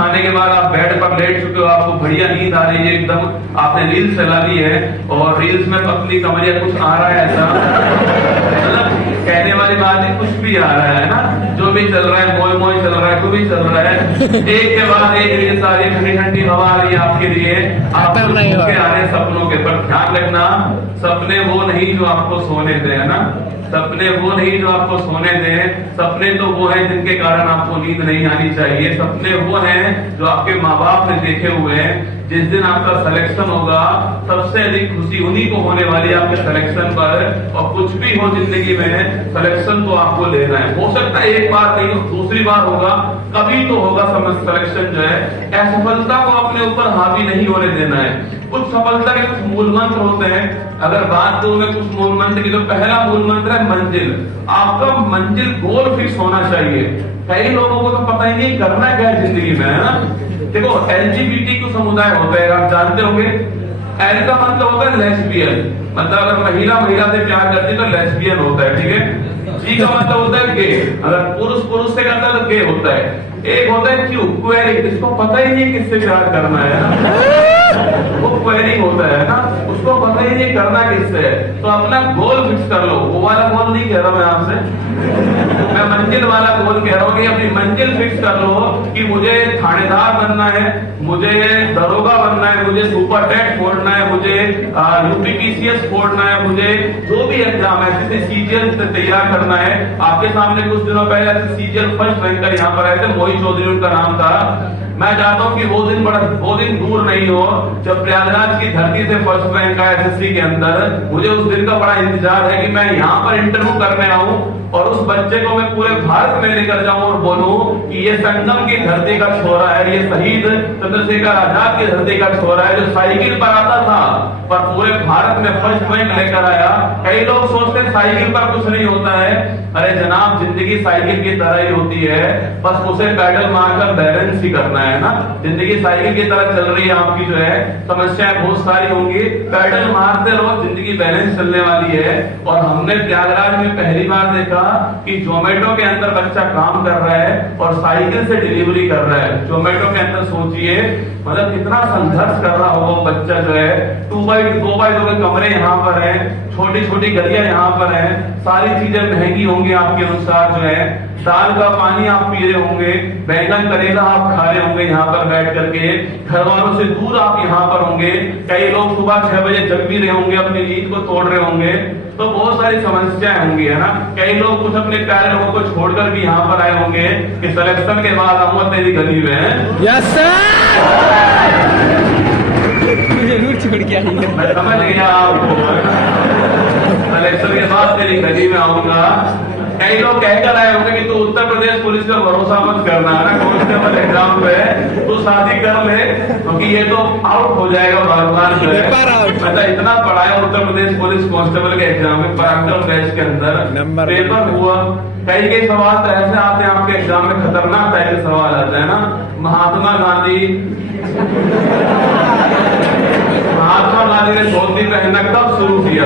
खाने के बाद आप बेड पर लेट चुके हो, आपको बढ़िया नींद आ रही है एकदम, आपने रील्स चला ली है और रील्स में पतली कमरिया कुछ आ रहा है ऐसा, मतलब कहने वाली बात है कुछ भी आ रहा है ना, जो भी चल रहा है मोय मोय चल रहा है, कुछ भी चल रहा है, एक के बाद एक रील्स आ रही है, ठंडी ठंडी हवा आ रही है आपके लिए, आप आ रहे हैं सपनों के। पर ध्यान रखना, सपने वो नहीं जो आपको सोने दे, है ना, सपने वो नहीं जो आपको सोने दें, सपने तो वो हैं जिनके कारण आपको नींद नहीं आनी चाहिए, सपने वो हैं जो आपके माँ बाप ने देखे हुए हैं। जिस दिन आपका सिलेक्शन होगा सबसे अधिक खुशी उन्हीं को होने वाली है आपके सिलेक्शन पर, और कुछ भी हो जिंदगी में सिलेक्शन तो आपको लेना है। हो सकता है एक बार नहीं, दूसरी बार होगा, कभी तो होगा सिलेक्शन जो है। असफलता को अपने ऊपर हावी नहीं होने देना है। कुछ सफलता के कुछ मूल मंत्र होते हैं, अगर बात करूं मैं कुछ मूल मंत्र की, तो पहला मूल मंत्र है मंजिल। आपका मंजिल गोल फिक्स होना चाहिए। कई लोगों को तो पता ही नहीं करना क्या है जिंदगी में, है ना। देखो LGBT को समुदाय होता है, आप जानते होंगे। एल का मतलब होता है लेस्बियन, मतलब अगर महिला महिला से प्यार करती है तो लेस्बियन होता है, ठीक है। जी का मतलब होता है गे, अगर पुरुष पुरुष से करता है तो गे होता है। एक होता है क्यू, क्वेरी, जिसको पता ही नहीं किससे प्यार करना है, वो क्वेरी होता है ना, उसको पता ही नहीं करना किससे है। तो अपना गोल फिक्स कर लो। वो वाला गोल नहीं कह रहा मैं आपसे, मैं मंजिल वाला गोल कह रहा हूँ कि अपनी मंजिल फिक्स कर लो कि मुझे थानेदार बनना है, मुझे दरोगा बनना है, मुझे सुपर टेट फोड़ना है, मुझे UPPCS फोड़ना है, मुझे जो भी एग्जाम है जैसे CGL से तैयार करना है। आपके सामने कुछ दिनों पहले CGL फर्स्ट रैंकर यहाँ पर आए थे, मोहित चौधरी उनका नाम था। मैं चाहता हूँ कि वो दिन दूर नहीं हो जब प्रयागराज की धरती से फर्स्ट रैंक आया SSC के अंदर। मुझे उस दिन का बड़ा इंतजार है कि मैं यहाँ पर इंटरव्यू करने आऊँ और उस बच्चे को मैं पूरे भारत में लेकर जाऊं और बोलूं कि ये संगम की धरती का छोरा है, ये शहीद चंद्रशेखर आजाद की धरती का छोरा है, जो साइकिल पर आता था पर पूरे भारत में फर्स्ट रैंक लेकर आया। कई लोग सोचते हैं साइकिल पर कुछ नहीं होता है। अरे जनाब, जिंदगी साइकिल की तरह ही होती है, बस उसे पैडल मारकर बैलेंस ही करना है ना। जिंदगी साइकिल की तरह चल रही है आपकी, जो है समस्याएं बहुत सारी होंगी, पैडल मारते रहो, जिंदगी बैलेंस चलने वाली है। और हमने प्रयागराज में पहली बार देखा कि जोमेटो के अंदर बच्चा काम कर रहा है और साइकिल से डिलीवरी कर रहा है। जोमेटो के अंदर सोचिए, मतलब कितना संघर्ष कर रहा होगा बच्चा, जो है 2x2 के कमरे यहाँ पर हैं, छोटी छोटी गलियां यहाँ पर हैं, सारी चीजें महंगी होंगी आपके अनुसार, जो है दाल का पानी आप पी रहे होंगे, बैंगन करेला आप खा रहे होंगे यहाँ पर बैठ करके, घर वालों से दूर आप यहाँ पर होंगे। कई लोग सुबह 6 बजे जग भी रहे होंगे, अपनी नींद को तोड़ रहे होंगे, तो बहुत सारी समस्याएं होंगी, है ना। कई लोग कुछ अपने प्यारे लोगों को छोड़कर भी यहाँ पर आए होंगे कि सिलेक्शन के बाद आऊंगा तेरी गली में। यस सर, छोड़ के आइए। मैं समझ गया आपको, सिलेक्शन के बाद तेरी गली में आऊंगा। कई लोग कहकर आए होंगे कि तू उत्तर प्रदेश पुलिस का भरोसा मत करना, है ना, कांस्टेबल एग्जाम पे तू शादी कर ले, क्योंकि ये तो आउट हो जाएगा बार-बार, जो है मतलब इतना पढ़ाया उत्तर प्रदेश पुलिस कांस्टेबल के एग्जाम में, पराक्रम बैच के अंदर पेपर हुआ। कई सवाल तो ऐसे आते हैं आपके एग्जाम में, खतरनाक टाइप के सवाल आते हैं ना। महात्मा गांधी ने धोती पहनना कब शुरू किया,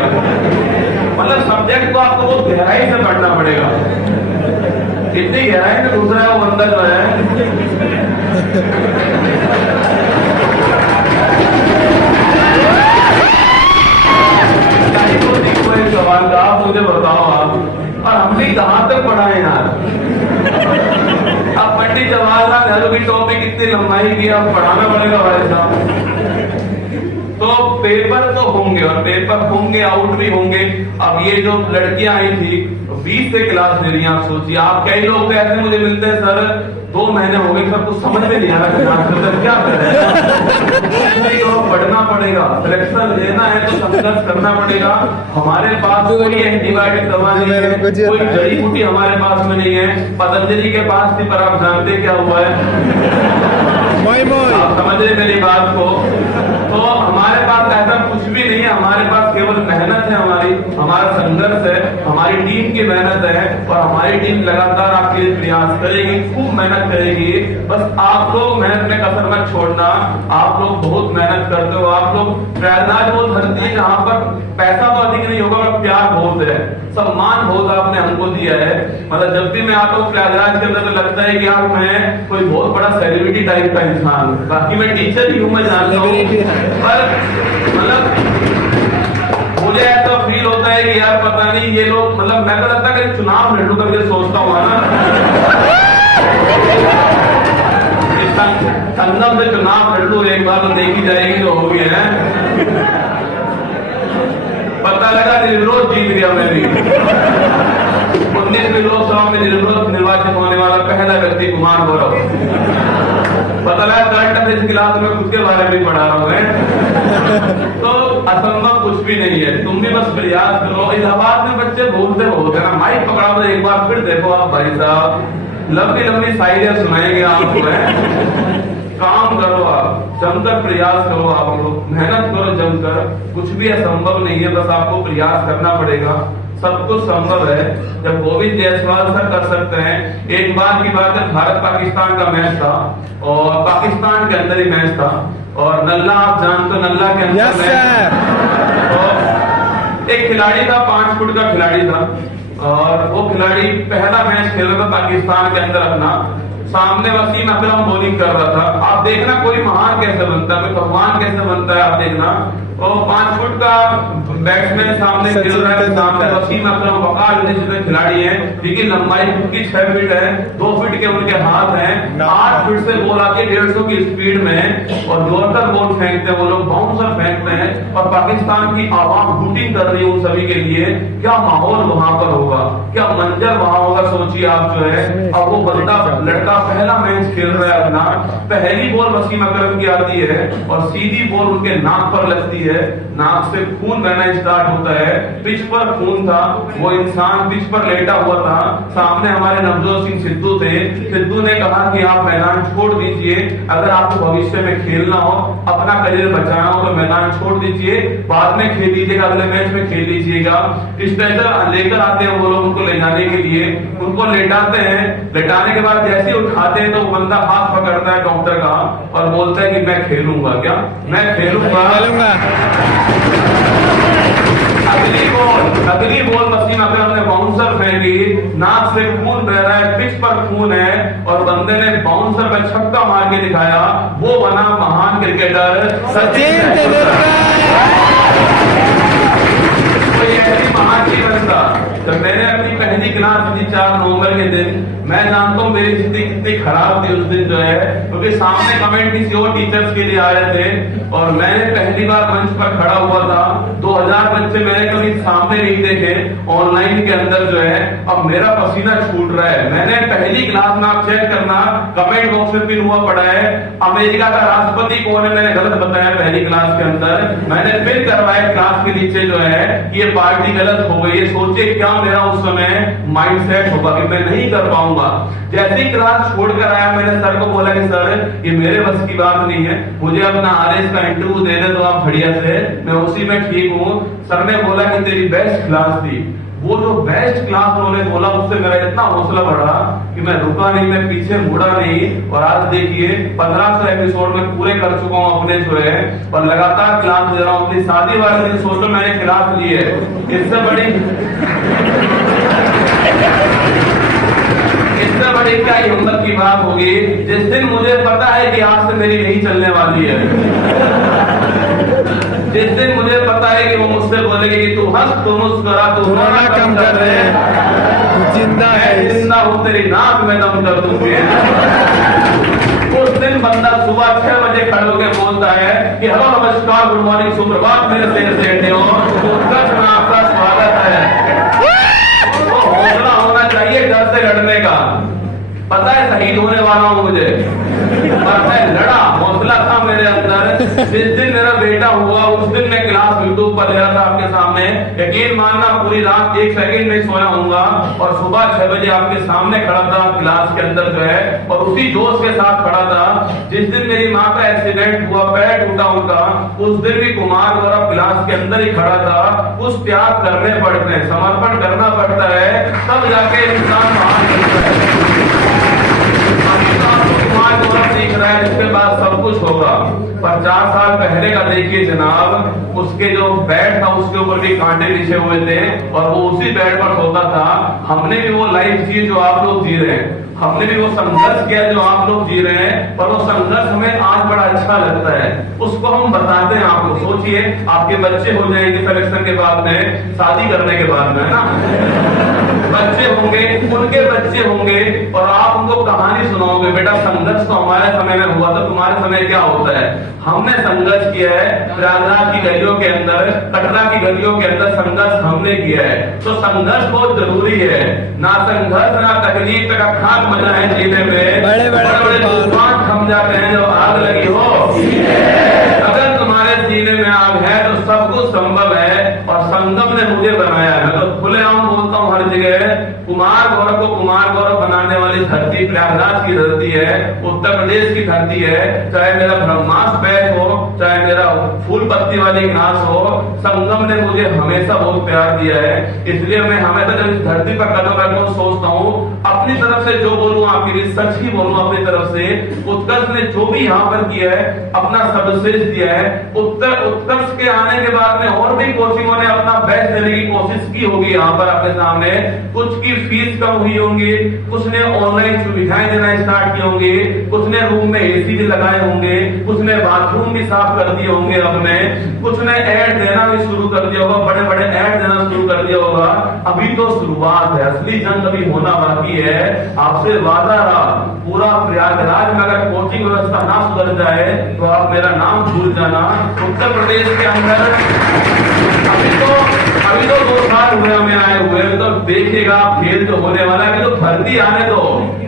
मतलब सब्जेक्ट को आपको बहुत गहराई से पढ़ना पड़ेगा। इतनी गहराई से दूसरा है वो अंदर जो है। एक सवाल का आप मुझे बताओ, आप और हमने कहां तक पढ़ा है यार। अब पंडित जवाहरलाल नेहरू की टॉपिक इतनी लंबाई की, अब पढ़ाना पड़ेगा भाई साहब। तो पेपर तो होंगे और पेपर होंगे, आउट भी होंगे। अब ये जो लड़कियां आई थी 20 से क्लास ले रही हैं, आप सोचिए। आप कई लोग ऐसे मुझे मिलते हैं, सर 2 महीने हो गए, सब कुछ समझ में नहीं आ रहा क्या करें। पढ़ना पड़ेगा, सिलेक्शन लेना है तो संघर्ष करना पड़ेगा। हमारे पास कोई एंटीबायोटिक दवा नहीं है, कोई जड़ी बूटी हमारे पास में नहीं है। पतंजलि के पास थी, पर आप जानते क्या हुआ है, आप समझ रहे मेरी बात को। तो हमारे पास ऐसा कुछ भी नहीं है, हमारे पास केवल मेहनत है, है हमारा संघर्ष है, हमारी टीम की मेहनत है और हमारी टीम लगातार आपके लिए प्रयास करेगी, खूब मेहनत करेगी। बस आप लोग मेहनत में कसर मत छोड़ना। आप लोग बहुत मेहनत करते हो। आप लोग प्रयागराज वो धरती है जहाँ पर पैसा तो अधिक नहीं होगा पर प्यार बहुत है, सम्मान बहुत आपने हमको दिया है। मतलब जब भी मैं आता हूँ प्रयागराज के अंदर तो लगता है कि यार मैं कोई बहुत बड़ा सेलिब्रिटी टाइप का इंसान हूँ। बाकी मैं टीचर ही हूँ, मैं जानता हूँ, पर मतलब मुझे ऐसा फील होता है कि यार पता नहीं ये लोग, मतलब मैं तो लगता है कि चुनाव लड़ू करके सोचता हूँ ना, संगम से चुनाव लड़ लूं एक बार तो देखी जाएगी तो होगी है। पता लगा निर्विरोध जीत गया मैं भी। 19वीं लोकसभा में निर्विरोध निर्वाचित होने वाला पहला व्यक्ति कुमार गौरव। पता लगा करंट अफेयर्स क्लास में खुद के बारे में पढ़ा रहा हूँ। तो असंभव कुछ भी नहीं है, तुम भी बस प्रयास करो। इलाहाबाद में बच्चे बोलते बहुत है ना, माइक पकड़ा तो एक बार फिर देखो आप भाई साहब, लंबी लंबी शायरियां सुनाएंगे आपको। काम करो, आप जमकर प्रयास करो, आप लोग मेहनत करो जमकर। कुछ भी असंभव नहीं है, बस आपको प्रयास करना पड़ेगा। सब कुछ संभव है। जब गोविंद जायसवाल सर कर सकते हैं। एक बार की बात है, भारत पाकिस्तान का मैच था और पाकिस्तान के अंदर ही मैच था और नल्ला, आप जानते हो नल्ला के अंदर मैच। तो एक खिलाड़ी था, 5 फुट का खिलाड़ी था और वो खिलाड़ी पहला मैच खेल रहा था पाकिस्तान के अंदर अपना। सामने वसीम अकरम बॉलिंग कर रहा था। आप देखना कोई महान कैसे बनता है, भगवान कैसे बनता है, आप देखना। और 5 फुट का बैट्समैन सामने खेल रहा है, सामने वसीम अकरम वकार खिलाड़ी है जिनकी लंबाई खुद की 6 फीट है, 2 फीट के उनके हाथ हैं, 8 फीट से बॉल आती है 150 की स्पीड में और जोरदार बॉल फेंकते हैं वो लोग, बाउंसर फेंकते हैं और पाकिस्तान की आवाम हुटिंग कर रही है उन सभी के लिए। क्या माहौल वहां पर होगा, क्या मंजर वहां होगा, सोचिए आप जो है। अब वो बंदा लड़का पहला मैच खेल रहा है अपना, पहली बॉल वसीम अकरम की आती है और सीधी बॉल उनके नाक पर लगती है, नाक से खून बहना स्टार्ट होता है। पिच पर खून था, वो इंसान पिच पर लेटा हुआ था, सामने हमारे नवजोत सिंह सिद्धू थे। सिद्धू ने कहा कि आप मैदान छोड़ दीजिए, अगर आपको भविष्य में खेलना हो, अपना करियर बचाना हो तो मैदान छोड़ दीजिए, बाद में खेल लीजिएगा, अगले मैच में खेल लीजिएगा। स्ट्रेचर लेकर आते हैं वो लोग उनको ले जाने के लिए, उनको लेटाते हैं, लेटाने के बाद जैसे ही उठाते हैं तो वो बंदा हाथ पकड़ता है डॉक्टर का और बोलता है कि मैं खेलूंगा, क्या मैं खेलूंगा। अगली बॉल वसीम अकरम ने बाउंसर फेंकी, नाक से खून बह रहा है, पिच पर खून है और बंदे ने बाउंसर पे छक्का मार के दिखाया। वो बना महान क्रिकेटर सचिन तेंदुलकर। ऐसी महान की बनता। जब मैंने अपनी पहली क्लास दी 4 नवंबर के दिन, मैं जानता हूँ मेरी स्थिति कितनी खराब थी उस दिन जो है, क्योंकि सामने कमेंट किसी और टीचर्स के लिए आ रहे थे और मैंने पहली बार मंच पर खड़ा हुआ था। 2000 बच्चे मैंने कभी सामने नहीं देखे ऑनलाइन के अंदर जो है। अब मेरा पसीना छूट रहा है। मैंने पहली क्लास में, आप चेक करना कमेंट बॉक्स में पिन हुआ पड़ा है, अमेरिका का राष्ट्रपति कौन है, मैंने गलत बताया पहली क्लास के अंदर। मैंने पिन करवाया क्लास के नीचे जो है कि ये पार्टी गलत हो गई है। सोचिए क्या मेरा उस समय माइंड सेट होगा कि मैं नहीं कर पाऊंगा। जैसे ही क्लास छोड़कर आया, मैंने सर को बोला कि सर ये मेरे बस की बात नहीं है, मुझे अपना आरएस का इंटरव्यू दे दे तो आप बढ़िया से, मैं उसी में ठीक हूँ। सर ने बोला कि तेरी बेस्ट क्लास थी। वो जो बेस्ट क्लास उन्होंने बोला उससे मेरा इतना हौसला बढ़ा कि मैं रुका नहीं, मैं पीछे मुड़ा नहीं। और आज देखिए 1500 एपिसोड में पूरे कर चुका हूँ अपने जो है और लगातार क्लास दे रहा हूँ। अपनी शादी वाले दिन सोचो मैंने क्लास ली है, इससे बड़ी क्या हिम्मत की बात होगी जिस दिन मुझे पता है कि आज से मेरी नहीं चलने वाली है। जिस दिन मुझे पता है कि वो मुझसे बोलेगी कि तू हंस, तू मुस्कुरा, तू रोना कम कर रहे, जिंदा है, जिंदा हूं, तेरी नाक में दम कर दूंगी। उस दिन बंदा सुबह 6 बजे खड़े होकर बोलता है कि हेलो नमस्कार गुड मॉर्निंग सुप्रभात मेरे शेर सेठियों, में आपका स्वागत है। तो हौसला होना चाहिए डर से लड़ने का। पता है शहीद होने वाला हूं मुझे, पर मैं लड़ा, हौसला था मेरे अंदर। जिस दिन मेरा बेटा हुआ उस दिन मैं क्लास यूट्यूब पर ले रहा था आपके सामने। यकीन मानना पूरी रात 1 सेकंड नहीं सोया हूँगा और सुबह 6 बजे आपके सामने खड़ा था क्लास के अंदर जो है और उसी जोश के साथ खड़ा था। जिस दिन मेरी माँ का एक्सीडेंट हुआ पैर टूटा उनका, उस दिन भी कुमार गौरव क्लास के अंदर ही खड़ा था। कुछ त्याग करने पड़ते हैं, समर्पण करना पड़ता है, तब जाके इंसान महान बनता है। अभी तो आपको कुमार गौरव दिख रहा है, इसके बाद सब कुछ होगा। 50 साल पहले का देखिए जनाब, उसके जो बेड था उसके ऊपर भी कांटे बिछे हुए थे और वो उसी बेड पर सोता था। हमने भी वो लाइफ जी जो आप लोग जी रहे हैं, हमने भी वो संघर्ष किया जो आप लोग जी रहे हैं, पर वो संघर्ष हमें आज बड़ा अच्छा लगता है। उसको हम बताते हैं आपको। सोचिए आपके बच्चे हो जाएंगे सिलेक्शन के बाद में, शादी करने के बाद में, है ना, बच्चे होंगे, उनके बच्चे होंगे और आप उनको कहानी सुनाओगे, बेटा संघर्ष तो हमारे समय में हुआ था, तुम्हारे समय क्या होता है। हमने संघर्ष किया है, प्रयागराज की गलियों के अंदर, कटरा की गलियों के अंदर संघर्ष हमने किया है। तो संघर्ष बहुत जरूरी है। ना संघर्ष ना तकलीफ का खाक मजा है जीने में। बड़े बड़े तूफान थम जाते हैं जब आग लगी हो। अगर तुम्हारे सीने में आग है तो सब कुछ संभव है और संगम ने मुझे बनाया है। मैं तो खुलेआम बोलता हूँ हर जगह, कुमार गौरव को कुमार गौरव बनाने वाली धरती प्रयागराज की धरती है, उत्तर प्रदेश की धरती है। चाहे मेरा ब्रह्मास्त्र बैच हो, चाहे मेरा फूल पत्ती वाली घास हो, संगम ने मुझे हमेशा बहुत प्यार दिया है। इसलिए मैं हमेशा जब इस धरती पर कदम रखता हूँ सोचता हूँ अपनी तरफ से जो बोलूँ आपके लिए सच ही बोलूँ। अपनी तरफ से उत्कर्ष ने जो भी यहाँ पर किया है अपना सर्वश्रेष्ठ दिया है। उत्कर्ष के आने के बाद में और भी कोचिंगों ने अपना बेस्ट देने की कोशिश की होगी यहाँ पर आपके सामने। कुछ की फीस कम हुई होंगी, कुछ ने ऑनलाइन सुविधाएं देना स्टार्ट की होंगी, कुछ ने रूम में एसी भी लगाए होंगे, कुछ ने बाथरूम भी साफ कर दिए होंगे अपने, कुछ ने ऐड देना भी शुरू कर दिया होगा, बड़े बड़े ऐड देना शुरू कर दिया होगा। अभी तो शुरुआत है, असली जंग अभी होना बाकी है। आपसे वादा रहा, पूरा प्रयागराज में अगर कोचिंग व्यवस्था ना सुधर जाए तो आप मेरा नाम भूल जाना। उत्तर प्रदेश के अंदर अभी तो 2 साल हुए हमें आए हुए, तो देखिएगा खेल तो होने वाला है। तो भर्ती आने दो,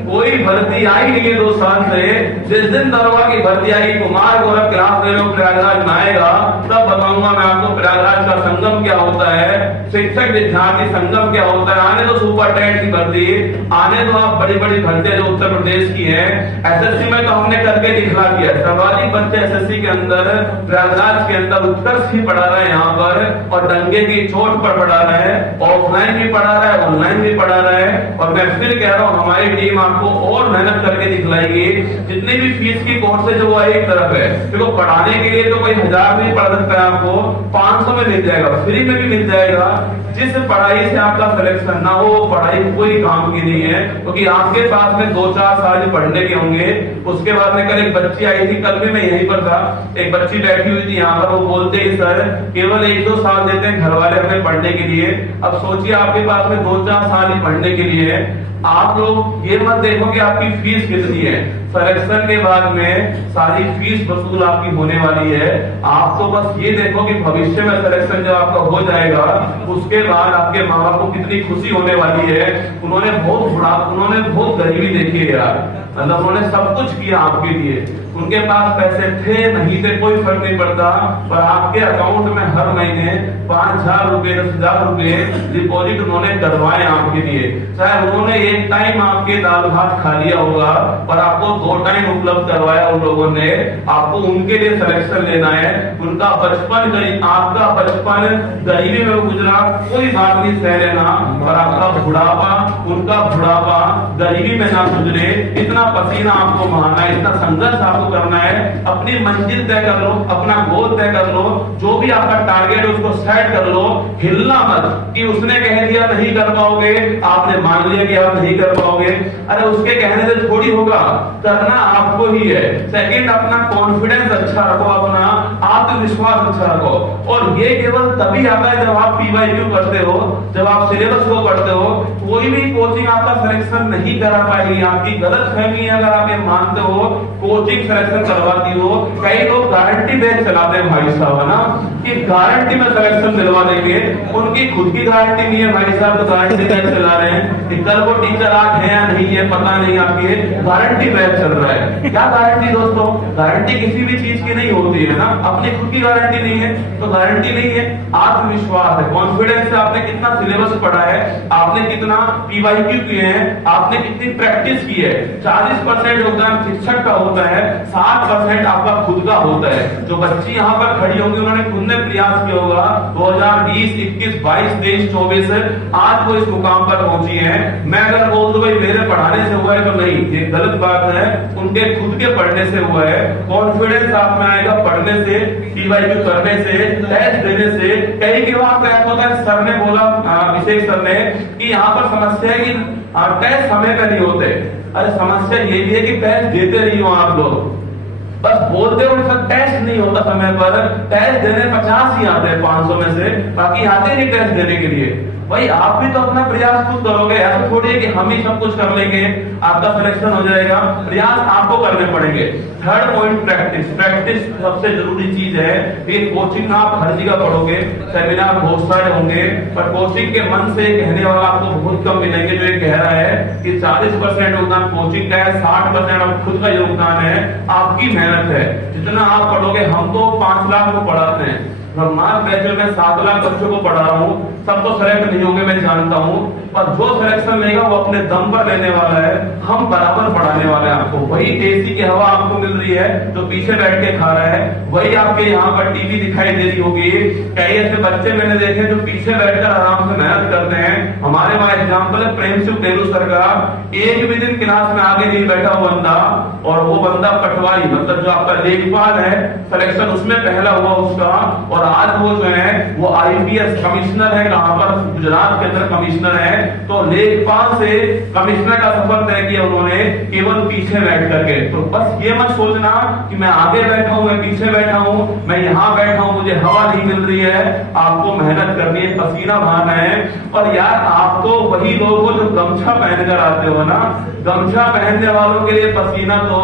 कोई भर्ती आई नहीं है 2 साल से। जिस दिन दरोगा की भर्ती आई, कुमार गौरव क्लास में प्रयागराज में आएगा, तब बताऊंगा मैं आपको प्रयागराज का संगम क्या होता है, शिक्षक विद्यार्थी संगम क्या होता है। आने दो सुपरटेंडेंट की भर्ती, आने दो आप बड़ी बड़ी भर्तियां जो उत्तर प्रदेश की है। एसएससी में तो हमने करके दिखला दिया, सर्वाधिक बच्चे एसएससी के अंदर प्रयागराज के अंदर उत्कर्ष ही पढ़ा रहे हैं यहाँ पर, और डंगे की चोट पर पढ़ा रहे हैं, ऑफलाइन भी पढ़ा रहा है, ऑनलाइन भी पढ़ा रहा है। और मैं फिर कह रहा हूँ हमारी टीम आपको और मेहनत करके दिखलाएगी। जितनी भी फीस की कोर्स है जो वो एक तरफ है, देखो पढ़ाने के लिए तो कोई 1000 नहीं पढ़ सकता है, आपको 500 में मिल जाएगा, फ्री में भी मिल जाएगा। जिस पढ़ाई से आपका सिलेक्शन ना हो पढ़ाई कोई काम की नहीं है, क्योंकि आपके पास में 2-4 साल पढ़ने के होंगे। उसके बाद में कल एक बच्ची आई थी, कल भी मैं यहीं पर था, एक बच्ची बैठी हुई थी यहाँ पर, वो बोलते ही सर केवल 1-2 साल देते हैं घर वाले हमें पढ़ने के लिए। अब सोचिए आपके पास में 2-4 साल ही पढ़ने के लिए है। आप लोग ये मत देखो कि आपकी फीस कितनी है, सिलेक्शन के बाद में सारी फीस वसूल आपकी होने वाली है। आप तो बस ये देखो कि भविष्य में सिलेक्शन जब आपका हो जाएगा उसके बाद आपके माँ बाप को कितनी खुशी होने वाली है। उन्होंने बहुत गरीबी देखी है यार, मतलब उन्होंने सब कुछ किया आपके लिए। उनके पास पैसे थे नहीं थे कोई फर्क नहीं पड़ता, पर आपके अकाउंट में हर महीने 5000 रुपए 10,000 रुपए डिपॉजिट उन्होंने करवाए आपके लिए। चाहे उन्होंने एक टाइम आपके दाल भात खा लिया होगा और आपको 2 टाइम उपलब्ध करवाया उन लोगों ने, आपको उनके लिए सिलेक्शन लेना है। उनका बचपन गरीब, आपका बचपन गरीबी में गुजरा, कोई बात नहीं सह लेना, पर आपका बुढ़ापा, उनका बुढ़ापा गरीबी में ना गुजरे। इतना पसीना आपको बहाना है, इतना संघर्ष आपको करना है। अपनी मंजिल तय कर लो, अपना गोल तय कर लो, जो भी आपका टारगेट है उसको सेट कर लो। हिलना मत कि उसने कह दिया नहीं कर पाओगे, आपने मान लिया कि आप नहीं कर पाओगे। अरे उसके कहने से थोड़ी होगा, करना आपको ही है। सेकंड, अपना कॉन्फिडेंस अच्छा रखो, अपना आत्मविश्वास अच्छा रखो। और ये केवल तभी आता है जब आप PYQ करते हो, जब आप सिलेबस को पढ़ते हो। कोई भी कोचिंग आपका सिलेक्शन नहीं करा पाएगी, आपकी गलत फहमी है अगर आप ये मानते हो कोचिंग सिलेक्शन करवाती हो। कई लोग गारंटी बैच चलाते हैं भाई साहब, है ना, कि गारंटी में सिलेक्शन दिलवा देंगे। उनकी खुद की गारंटी नहीं है भाई साहब, तो गारंटी बैच चला रहे हैं। कल वो टीचर आज है या नहीं है पता नहीं, आपकी गारंटी बैच चल रहा है। क्या गारंटी दोस्तों, गारंटी किसी भी चीज की नहीं होती है ना। अपनी खुद की गारंटी नहीं है तो गारंटी नहीं है। आत्मविश्वास है, कॉन्फिडेंस है, आपने कितना सिलेबस पढ़ा है, आपने कितना PYQ किए हैं, आपने कितनी प्रैक्टिस की है। 40% योगदान शिक्षक का होता है, 60 50% आपका खुद का होता है। जो बच्ची यहाँ पर खड़ी होंगी उन्होंने खुद ने प्रयास किया होगा, 2020, 21, 22, 23, 24 आज वो इस मुकाम पर पहुंची है। मैं अगर बोल दूं भाई मेरे पढ़ाने से हुआ है तो नहीं, ये गलत बात है। उनके खुद के पढ़ने से हुआ है। कॉन्फिडेंस आप में आएगा पढ़ने से, टीवाईक्यू करने से, टेस्ट देने से। कई बार तो ऐसा होता है, सर ने बोला, अभिषेक सर ने, कि यहाँ पर समस्या है कि टेस्ट समय पे नहीं होते। अरे समस्या ये भी है कि टेस्ट देते नहीं हो आप लोग, बस बोलते हो सर टेस्ट नहीं होता समय पर। टेस्ट देने 50 ही आते हैं 500 में से, बाकी आते नहीं टेस्ट देने के लिए। भाई आप भी तो अपना प्रयास खुद करोगे, ऐसा थोड़ी है कि हम ही सब कुछ कर लेंगे आपका सिलेक्शन हो जाएगा। प्रयास आपको करने पड़ेंगे। Third point practice. प्रैक्टिस सबसे जरूरी चीज है। ये कोचिंग आप हर जगह पढ़ोगे, सेमिनार बहुत सारे होंगे, पर कोचिंग के मन से कहने वाला आपको बहुत कम मिलेंगे। जो ये कह रहा है कि 40% योगदान कोचिंग का है, 60% आप खुद का योगदान है, आपकी मेहनत है। जितना आप पढ़ोगे, हम तो 5 लाख को पढ़ाते हैं, ब्रह्मांड बैच में 7 लाख बच्चों को पढ़ा रहा हूँ। सब तो सेलेक्ट नहीं होंगे मैं जानता हूँ, पर जो सिलेक्शन लेगा वो अपने दम पर लेने वाला है। हम बराबर पढ़ाने वाले हैं आपको। वही एसी की हवा आपको मिल रही है जो पीछे बैठ के खा रहा है, वही आपके यहाँ पर टीवी दिखाई दे रही होगी। कई ऐसे बच्चे मैंने देखे जो पीछे बैठकर आराम से मेहनत करते हैं। हमारे वहां एग्जाम्पल है प्रेम सिंह टेलू सर का। एक भी दिन क्लास में आगे नहीं बैठा वो बंदा, और वो बंदा पटवारी, मतलब जो आपका लेखपाल है, सिलेक्शन उसमें पहला हुआ उसका। और आज वो जो है वो IPS कमिश्नर है, कहां पर, गुजरात के अंदर कमिश्नर है। तो लेखपाल से कमिश्नर का सफर तय किया उन्होंने, केवल पीछे बैठ करके। तो बस ये मत सोचना कि मैं आगे बैठा हूं, मैं पीछे बैठा हूं, मैं यहाँ बैठा हूं, मुझे हवा नहीं मिल रही है। आपको मेहनत करनी है, पसीना बहाना है। और यार आप तो वही लोग हो जो गमछा पहनकर आते हो ना। गमछा पहनने वालों के लिए पसीना तो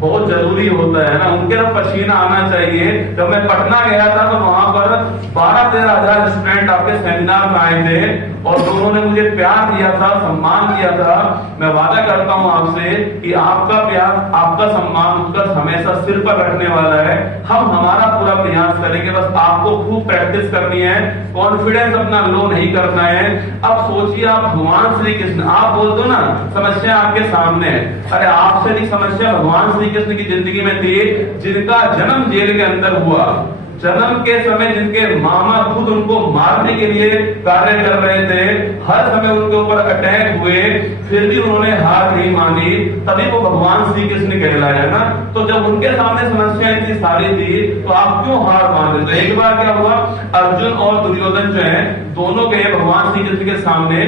बहुत जरूरी होता है ना, उनके लिए पसीना आना चाहिए। जब मैं पटना गया था तो वहां पर 12-13 हजार स्टूडेंट आपके सेमिनार में आए थे, और उन्होंने मुझे प्यार दिया था, सम्मान दिया था। मैं वादा करता हूं आपसे कि आपका प्यार, आपका सम्मान उसका हमेशा सिर पर रखने वाला है। हम हमारा पूरा प्रयास करेंगे, बस आपको खूब प्रैक्टिस करनी है, कॉन्फिडेंस अपना लो नहीं करना है। अब सोचिए आप भगवान श्री कृष्ण, आप बोल दो ना समस्या आपके सामने है। अरे आपसे नहीं, समस्या भगवान श्री कृष्ण की जिंदगी में थी, जिनका जन्म जेल के अंदर हुआ। जन्म के समय जिनके मामा खुद उनको मारने के लिए कार्य कर रहे थे, हर समय उनके ऊपर अटैक हुए, फिर भी उन्होंने हार नहीं मानी, तभी वो भगवान श्री कृष्ण कहलाया ना। तो जब उनके सामने समस्याएं इतनी सारी थी तो आप क्यों हार मान रहे थे? एक बार क्या हुआ, अर्जुन और दुर्योधन जो है दोनों गए भगवान श्री कृष्ण के सामने।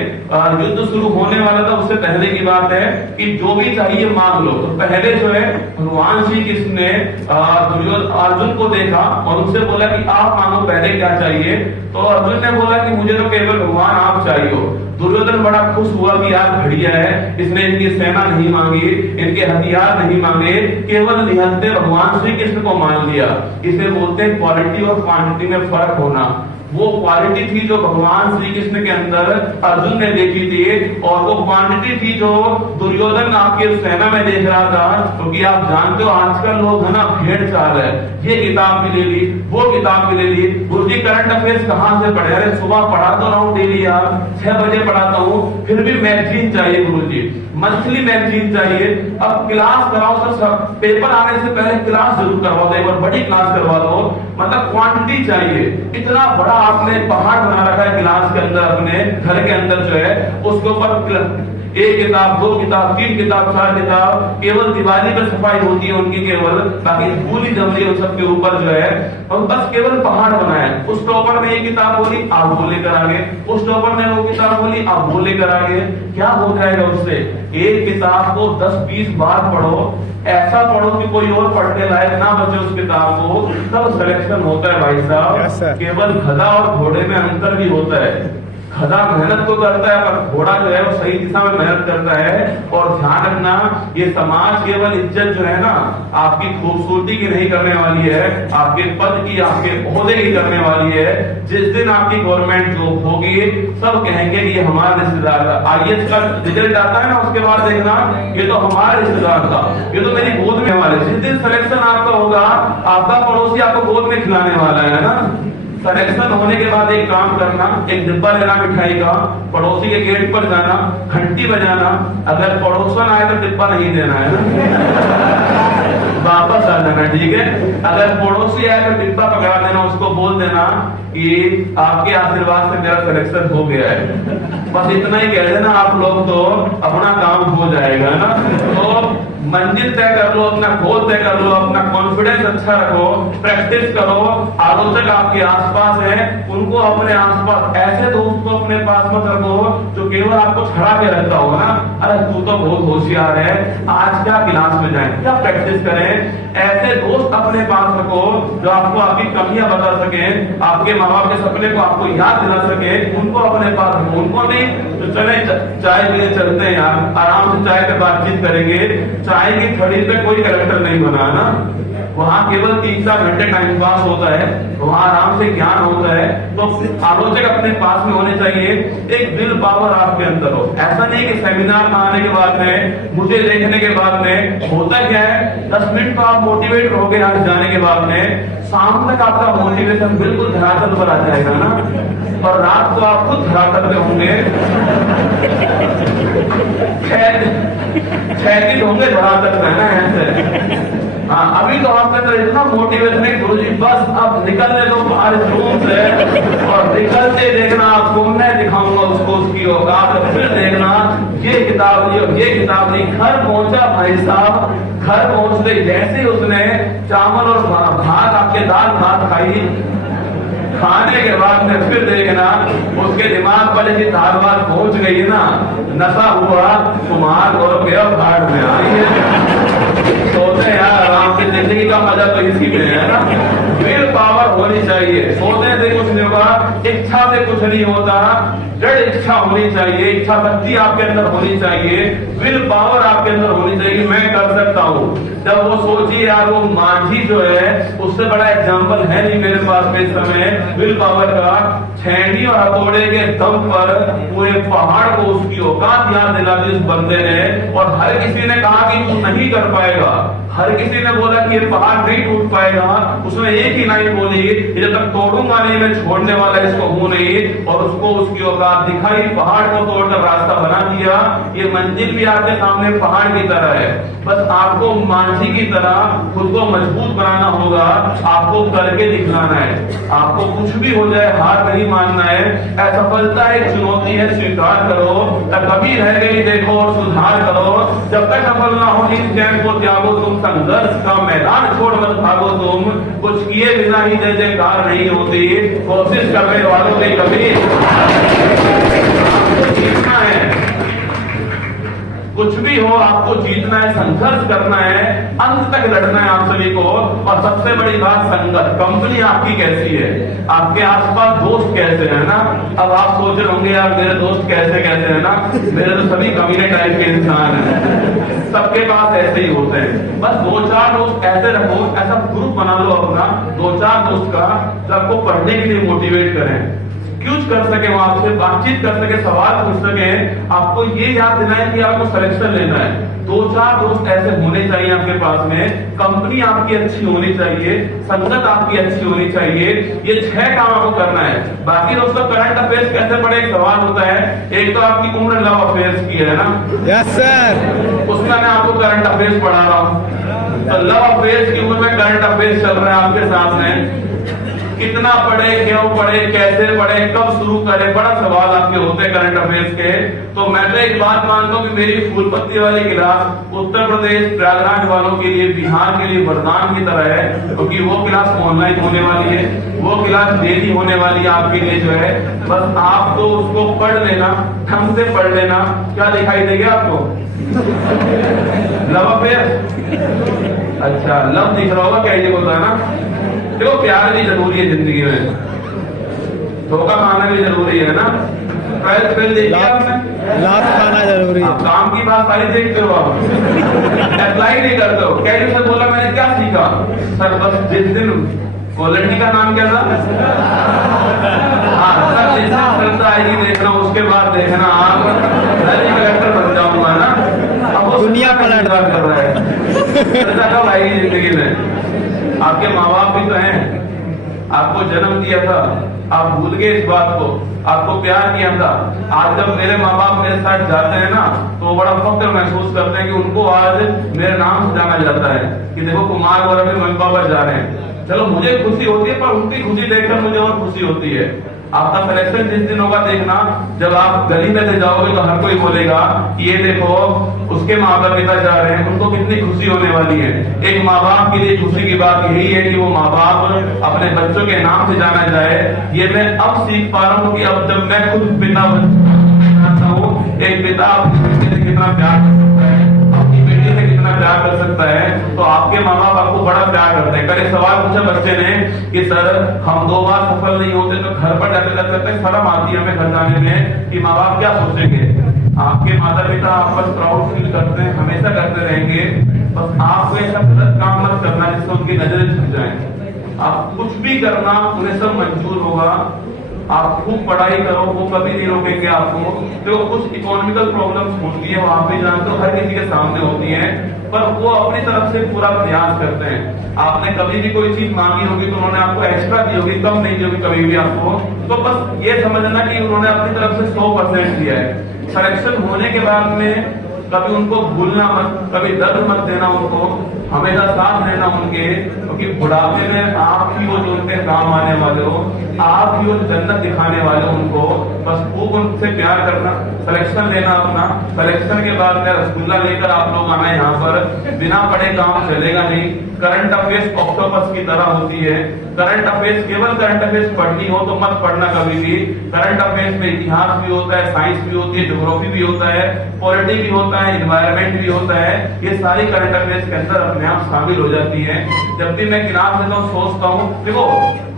युद्ध शुरू होने वाला था, उससे पहले की बात है कि जो भी चाहिए मांग लो। तो पहले जो है भगवान श्री कृष्ण ने अर्जुन को देखा और उनसे बोला कि आप मांगो पहले क्या चाहिए। तो अर्जुन ने बोला कि मुझे तो केवल भगवान आप चाहिए। दुर्योधन बड़ा खुश हुआ कि यार बढ़िया है, इसने इनकी सेना नहीं मांगी, इनके हथियार नहीं मांगे, केवल निहत्ते भगवान श्री कृष्ण को मान लिया। इसे बोलते हैं क्वालिटी और क्वांटिटी में फर्क होना। वो क्वालिटी थी जो भगवान श्री कृष्ण के अंदर अर्जुन ने देखी थी, और वो क्वांटिटी थी जो दुर्योधन आपकी सेना में देख रहा था। क्योंकि आप जानते हो आजकल लोग है ना भेड़ चाल है, ये किताब भी ले ली, वो किताब भी ले ली। गुरुजी करंट अफेयर्स कहाँ से पढ़े? अरे सुबह पढ़ा तो रहा हूँ डेली यार, 6 बजे पढ़ाता हूँ, फिर भी मैगजीन चाहिए गुरुजी, मंथली मैगजीन चाहिए। अब क्लास कराओ सब, पेपर आने से पहले क्लास जरूर करवा दो, एक बार बड़ी क्लास करवा दो। मतलब क्वांटिटी चाहिए। इतना बड़ा आपने पहाड़ बना रखा है क्लास के अंदर, अपने घर के अंदर जो है, उसके ऊपर 1 किताब, 2 किताब, 3 किताब, 4 किताब, केवल दिवाली पे सफाई होती है उनकी केवल, बाकी धूल ही जम रही है उन सबके ऊपर जो है, और बस केवल पहाड़ बनाए। उस टॉपर ने ये किताब बोली, आप वो लेकर आगे, उस टॉपर ने वो किताब बोली, आप वो लेकर आगे। क्या हो जाएगा उससे? एक किताब को 10-20 बार पढ़ो, ऐसा पढ़ो कि कोई और पढ़ने लायक ना बचे उस किताब को, तब सिलेक्शन होता है भाई साहब। केवल गधा और घोड़े में अंतर भी होता है। गधा मेहनत तो करता है, पर घोड़ा जो है वो सही दिशा में मेहनत करता है। और ध्यान रखना, ये समाज केवल इज्जत जो है ना आपकी खूबसूरती की नहीं करने वाली है, आपके पद की, आपके ओहदे की करने वाली है। जिस दिन आपकी गवर्नमेंट जॉब होगी, सब कहेंगे कि ये हमारा रिश्तेदार था। IAS का रिजल्ट आता है ना, उसके बाद देखना ये तो हमारा रिश्तेदार था, ये तो मेरी गोद में वाले। जिस दिन सिलेक्शन आपका होगा, आपका पड़ोसी आपको गोद में खिलाने वाला है ना। सिलेक्शन होने के बाद एक काम करना, एक डिब्बा लेना मिठाई का, पड़ोसी के गेट पर जाना, घंटी बजाना, अगर पड़ोसन आए तो डिब्बा नहीं देना है ना। वापस आ जाना, ठीक है। अगर पड़ोसी आए तो डिब्बा पकड़ा देना, उसको बोल देना कि आपके आशीर्वाद से मेरा सिलेक्शन हो गया है। बस इतना ही कह देना, आप लोग तो अपना काम हो जाएगा ना। तो मंजिल तय कर लो, अपना गोल तय कर लो, अपना कॉन्फिडेंस अच्छा रखो, प्रैक्टिस करो। आलोचक आपके आसपास है, उनको अपने आसपास, ऐसे दोस्त को अपने पास मत रखो जो केवल आपको छड़ा के रखता होगा ना, अरे तू तो बहुत होशियार है, आज क्या क्लास में जाए, क्या प्रैक्टिस करें। ऐसे दोस्त अपने पास रखो जो आपको आपकी कमियां बता सके, आपके माँ बाप के सपने को आपको याद दिला सके, उनको अपने पास रखो। उनको नहीं तो चले चाय पीने चलते हैं यार, आराम से चाय पे बातचीत करेंगे, चाय की थड़ी पे कोई कैरेक्टर नहीं बना ना, वहाँ केवल 3-4 घंटे टाइम पास होता है, वहाँ आराम से ज्ञान होता है। तो आलोचक अपने पास में होने चाहिए, एक दिल पावर आपके अंदर हो। ऐसा नहीं कि सेमिनार में आने के बाद में, मुझे देखने के बाद में, होता क्या है 10 मिनट तो आप मोटिवेट हो गए आज जाने के बाद में, शाम तक आपका मोटिवेशन बिल्कुल धरातल पर आ जाएगा ना, और रात को आप खुद धरातल पे होंगे, क्षैतिज होंगे धरातल पे ना ऐसे। हाँ, अभी तो आपके अंदर इतना मोटिवेशन है गुरु जी, बस अब निकलने दो बाहर इस रूम से, और निकलते देखना आपको मैं दिखाऊंगा उसको उसकी औकात। फिर देखना ये किताब ली, ये किताब ली। घर पहुंचा भाई साहब, घर पहुंचते जैसे उसने चावल और भात, आपके दाल भात खाई, खाने के बाद में फिर देखना उसके दिमाग पर यदि दाल भात पहुंच गई ना, नशा हुआ, तुम्हारा और गया भाड़ में आई है। सोते यार आराम से, जिंदगी का मजा तो इसी में है ना। विल पावर होनी चाहिए, सोने से कुछ नहीं होगा, इच्छा से कुछ नहीं होता, दृढ़ इच्छा होनी चाहिए, इच्छा शक्ति आपके अंदर होनी चाहिए, विल पावर आपके अंदर होनी चाहिए। मैं कर सकता हूँ। जब वो सोचिए यार, वो मांझी जो है, उससे बड़ा एग्जाम्पल है नहीं मेरे पास में इस समय विल पावर का। छेड़ी और हथौड़े के दम पर पूरे पहाड़ को उसकी औकात याद दिला दी उस बंदे ने, और हर किसी ने कहा कि तू नहीं कर पाएगा, हर किसी ने बोला कि ये पहाड़ नहीं टूट पाएगा, उसने एक ही लाइन बोली, जब तक तोड़ूंगा नहीं मैं छोड़ने वाला इसको हूं नहीं, और उसको उसकी औकात दिखाई, पहाड़ को तोड़कर रास्ता बना दिया। ये मंजिल भी आपके सामने पहाड़ की तरह है, बस आपको मांझी की तरह खुद को मजबूत बनाना होगा, आपको करके दिखलाना है। आपको कुछ भी हो जाए हार नहीं मानना है। असफलता एक चुनौती है, स्वीकार करो, कभी रह गई देखो और सुधार करो। जब तक सफल ना हो इस चैन को त्यागो, तुम संघर्ष का मैदान छोड़ मत भागो, तुम कुछ किए बिना ही जय जयकार नहीं होती, कोशिश करने वालों की कभी जीतना है। कुछ भी हो आपको जीतना है, संघर्ष करना है, अंत तक लड़ना है आप सभी को। और सबसे बड़ी बात संगत, कंपनी आपकी कैसी है, आपके आसपास दोस्त कैसे है ना। अब आप सोच रहे होंगे यार मेरे दोस्त कैसे कैसे है ना, मेरे तो सभी कमीने टाइप के इंसान हैं, सबके पास ऐसे ही होते हैं। बस 2-4 दोस्त ऐसे रखो, ऐसा ग्रुप बना लो अपना 2-4 दोस्त का, जो आपको पढ़ने के लिए मोटिवेट करें, क्यूज कर सके, वो आपसे बातचीत कर सके, सवाल पूछ सके, आपको ये याद दिलाए कि आपको सिलेक्शन लेना है। 2-4 दोस्त ऐसे होने चाहिए आपके पास में, कंपनी आपकी अच्छी होनी चाहिए, संगत आपकी अच्छी होनी चाहिए। ये 6 काम आपको करना है। बाकी दोस्तों करंट अफेयर्स कैसे पढ़े, एक सवाल होता है। एक तो आपकी उम्र लव अफेयर्स की है ना, यस सर, उसमें मैं आपको करंट अफेयर्स पढ़ा रहा हूँ। तो लव अफेयर्स की उम्र में करंट अफेयर्स चल रहा है आपके सामने। कितना पढ़े, क्यों पढ़े, कैसे पढ़े, कब शुरू करें, बड़ा सवाल आपके होते हैं करंट अफेयर्स के। तो मैं तो एक बात मानता हूँ कि मेरी फूलपत्ती वाली क्लास उत्तर प्रदेश प्रयागराज वालों के लिए, बिहार के लिए वरदान की तरह है, क्योंकि वो क्लास ऑनलाइन होने वाली है, वो क्लास डेली होने वाली है आपके लिए जो है। बस आपको उसको पढ़ लेना, ढंग से पढ़ लेना। क्या दिखाई देगा आपको? लव अफेयर, अच्छा लव दिख रहा होगा, क्या ये होता है ना। देखो प्यार भी जरूरी है जिंदगी में, धोखा खाना भी जरूरी है ना। ट्वेल्थ फेल देखिए आपने, लात खाना जरूरी है। काम की बात सारी देखते हो आप, अप्लाई नहीं करते हो। कैसे से बोला मैंने क्या सीखा सर, बस जिस दिन वो लड़की का नाम क्या था, हाँ सर जिस दिन श्रद्धा आएगी देखना, उसके बाद देखना आप कलेक्टर बन जाऊंगा ना। अब वो दुनिया पलट कर रहा है, श्रद्धा कब आएगी जिंदगी में? आपके माँ बाप भी तो हैं, आपको जन्म दिया था, आप भूल गए इस बात को, आपको प्यार किया था। आज जब मेरे माँ बाप मेरे साथ जाते हैं ना तो बड़ा फख्र महसूस करते हैं कि उनको आज मेरे नाम से जाना जाता है कि देखो कुमार गौरव के मम्मी पापा जा रहे हैं। चलो मुझे खुशी होती है, पर उनकी खुशी देखकर मुझे और खुशी होती है। आपका सिलेक्शन जिस दिन होगा देखना, जब आप गली में से जाओगे तो हर कोई बोलेगा कि ये देखो उसके माता पिता जा रहे हैं, उनको कितनी खुशी होने वाली है। एक माँ बाप के लिए खुशी की बात यही है कि वो माँ बाप अपने बच्चों के नाम से जाना जाए। ये मैं अब सीख पा रहा हूँ कि अब जब मैं खुद पिता बनता हूँ, एक पिता अपने बेटे से कितना प्यार कर सकता है, अपनी बेटी से कितना प्यार कर सकता है, तो आपके माँ बाप आपको बड़ा प्यार करते हैं। कल एक सवाल पूछा बच्चे ने कि सर हम 2 बार सफल नहीं होते तो घर पर जाते जाते शर्म आती है हमें घर जाने में कि माँ बाप क्या सोचेंगे। आपके माता पिता आप पर प्राउड फील करते हैं, हमेशा करते रहेंगे। बस आपको ऐसा गलत काम मत करना जिससे उनकी नजरें झुक जाएं। आप कुछ भी करना उन्हें सब मंजूर होगा। आप खूब पढ़ाई करो, वो कभी नहीं रोकेंगे आपको। तो कुछ इकोनॉमिकल प्रॉब्लम्स होती है वहां पे जान तो हर किसी के सामने होती है, पर वो अपनी तरफ से पूरा प्रयास करते हैं। आपने कभी भी कोई चीज मांगी होगी तो उन्होंने आपको एक्स्ट्रा दी होगी, कम नहीं दी होगी कभी भी आपको। तो बस ये समझना कि उन्होंने अपनी तरफ से 100% दिया है। सिलेक्शन होने के बाद में कभी उनको भूलना मत, कभी दर्द मत देना उनको, हमेशा साथ रहना उनके, क्योंकि बुढ़ापे में आप ही वो जो उनके काम आने वाले हो, आप ही वो जन्नत दिखाने वाले हो उनको। बस खूब उनसे प्यार करना, सिलेक्शन लेना अपना। सिलेक्शन के बाद में रसगुल्ला लेकर आप लोग आना यहाँ पर, बिना पढ़े काम चलेगा नहीं। करंट अफेयर्स ऑक्टोपस की तरह होती है। करंट अफेयर्स केवल करंट अफेयर्स पढ़नी हो तो मत पढ़ना कभी भी। करंट अफेयर्स में इतिहास भी होता है, साइंस भी होती है, ज्योग्राफी भी होता है, पॉलिटी भी होता है, एनवायरमेंट भी होता है। ये सारी करंट अफेयर्स के अंदर अपने आप शामिल हो जाती है। जब भी मैं क्लास लेता हूँ सोचता हूँ, देखो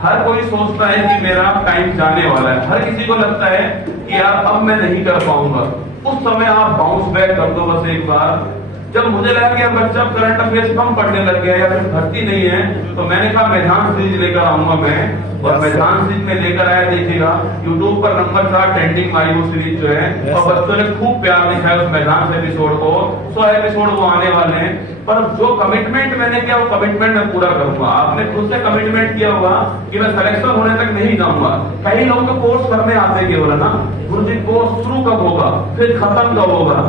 हर कोई सोचता है कि मेरा टाइम जाने वाला है, हर किसी को लगता है कि यार अब मैं नहीं कर पाऊंगा। उस समय आप बाउंस बैक कर दो बस एक बार। जब मुझे लगा कि बच्चा करंट अफेयर्स कम पढ़ने लग गया या फिर भर्ती नहीं है, तो मैंने कहा मैदान सीरीज लेकर आऊंगा मैं। और मैदान सीरीज में लेकर आया, देखिएगा यूट्यूब पर नंबर 4 ट्रेंडिंग में आई वो सीरीज जो है, और बच्चों ने खूब प्यार दिखाया उस मैदान एपिसोड को। 100 एपिसोड वो आने वाले हैं, पर जो कमिटमेंट मैंने किया वो कमिटमेंट मैं पूरा करूंगा। आपने खुद से कमिटमेंट किया होगा कि मैं सिलेक्शन होने तक नहीं जाऊंगा। कई लोग तो कोर्स करने आते केवल ना, गुरुजी कोर्स शुरू कब होगा, फिर खत्म कब होगा,